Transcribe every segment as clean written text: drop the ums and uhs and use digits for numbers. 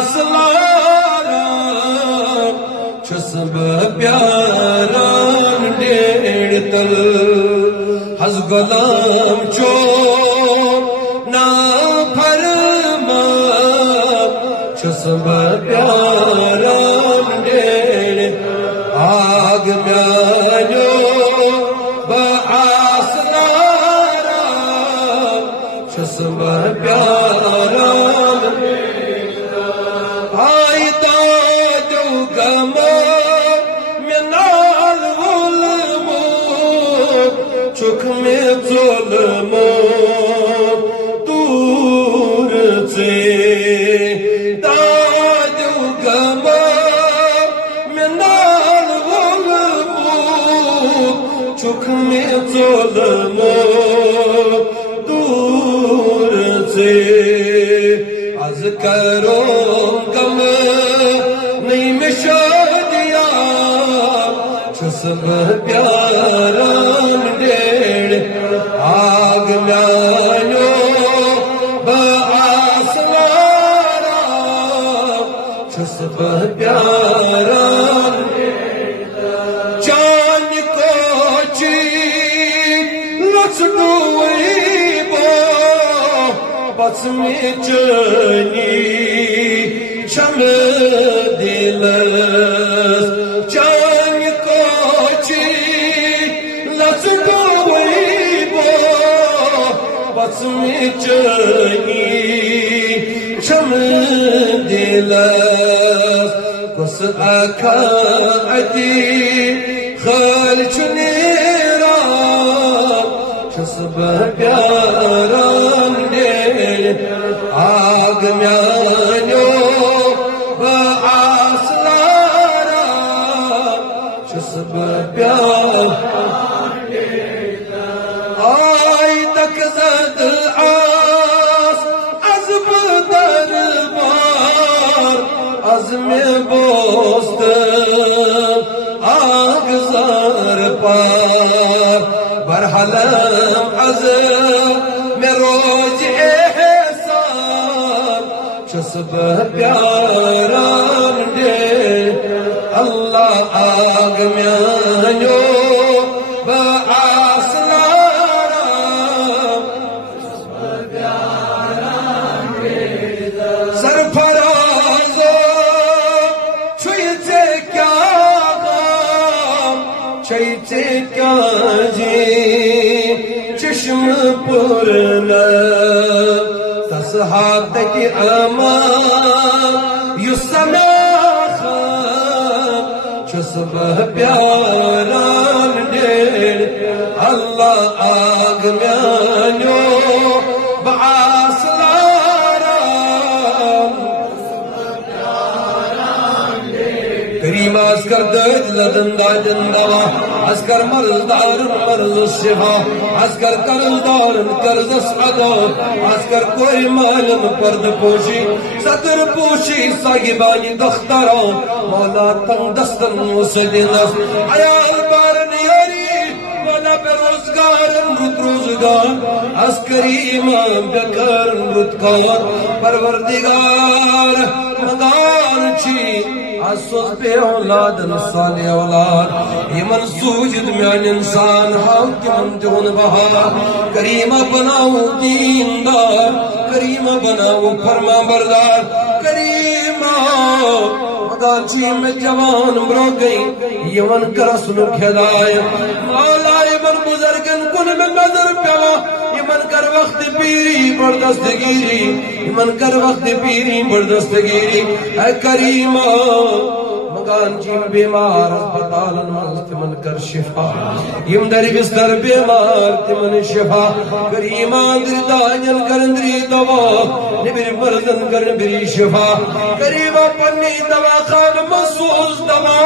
आसलाराम छुसब प्यारान डेढ़ तल हज गुलाम चोर ना फरमा छुसब प्यारान डेढ़ आग म्यानो बआसलाराम छुसब प्यारान आई तो जो गमा मिनाल उल्मो चुख में जुल्मो दूर से ताजो गमा मिनाल उल्मो चुख में जुल्मो दूर से आज करो गम नहीं मिशा दिया छुसब प्यारान डेढ़ आग म्यानो बआसलाराम छुसब प्यारान चांद को ची लचडुई बो बस में चनी शम दिल चांद को ची लचडुई बो बस में चनी शम दिल कुस आखा अदी खाल चुनेरा छुसब प्यारान डेढ़ आग म्यानो बआसलाराम छुसब प्यारान आई तक जद आस अज़ब दरबार अज़्म बोस्त आगज़ार पार बरहलम अज़्म में रोज एहसान छुसब प्यारान डेढ़ अल्लाह आग म्यानो बआसलाराम सरफराज़ो छुयचे क्या गाम छुयचे क्या जी चश्म पुरन तसहात की अमान युसमाख छुसब प्यारान डेढ़ अल्लाह आग म्यानो बआसलाराम करीम अस्कर दर्द लदंदा जंदवा अस्कर मर्जदार मर्ज शिफा अस्कर कर्जदार कर्ज सदा अस्कर कोई मालूम पर्द पोशी सदर पोशी साहिबानी दख्तरा मौला तंग दस्तन मुसदिनस अयाल बारन यारी मौला बेरोजगार रुत रोजगार अस्करी इमाम बेकार रुतकार परवरदिगार मदार छी असोस पे औलादन साले औलाद यमन सूजिद म्यान इंसान हाकिम जोन बहार करीमा बनाओ दीनदार करीमा बनाओ फरमा बरदार करीमा मदाची में जवान ब्रो गई यमन करसन खदाय मौला यमन बुजुर्गन कुन में नजर प्यावा यमन कर वक्त पीरी बर्दस्तगिरी यमन कर वक्त पीरी बर्दस्तगिरी ऐ करीमा मगान जिम बीमार अस्पताल तिमन कर शिफा यम दर बिस्तर बीमार तिमन शिफा करीमा दाजन करंद्री दवा निबिर मर्जन कर बिरी शिफा करीमा पन्नी दवा खान महसूस दवा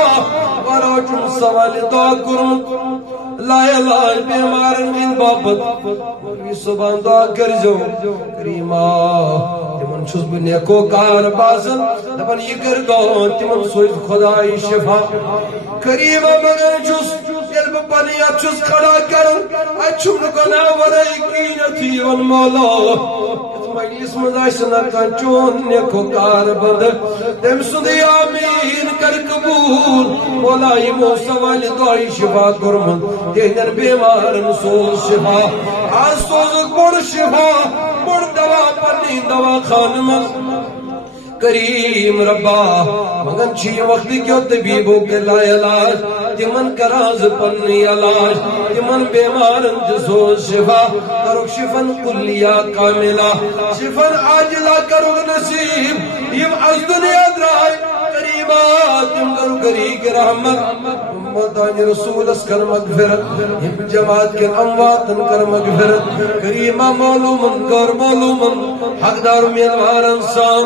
वरोचुन सवाल दुआ कुरुन लाया लाल बीमारन इन बाबत सुबह दुआ कर जो करीमा तिमन छुस बने को कार बाजन दपन ये कर दो तिमन सोच खुदाई शिफा करीमा मगर छुस Yel bu pani açız kara karın açım kana varay kinati on mala Majlis madaşına kançon ne kokar bandı Dem sudi amin kar kabul Molay mo saval dai şifa kurmun Dehner bemarın sol şifa Az sozuk bor şifa Bor dava pani dava khanımız करीम रब्बा मगन छी वक्त क्यों तबीबों के लायलाज तिमन कराज पन्नी अलाज तिमन बीमारन जसो शिफा करो chiffon कुल्लिया कामिला chiffon आजिला करो नसीब यम अज दुनिया द्राय करीमा तुम करो करी के रहमत उम्मतान रसूल अस्कर मगफिरत हिब जमात के अमवातन कर मगफिरत करीमा मालूमन कर मालूमन हकदार उम्मीदवार इंसान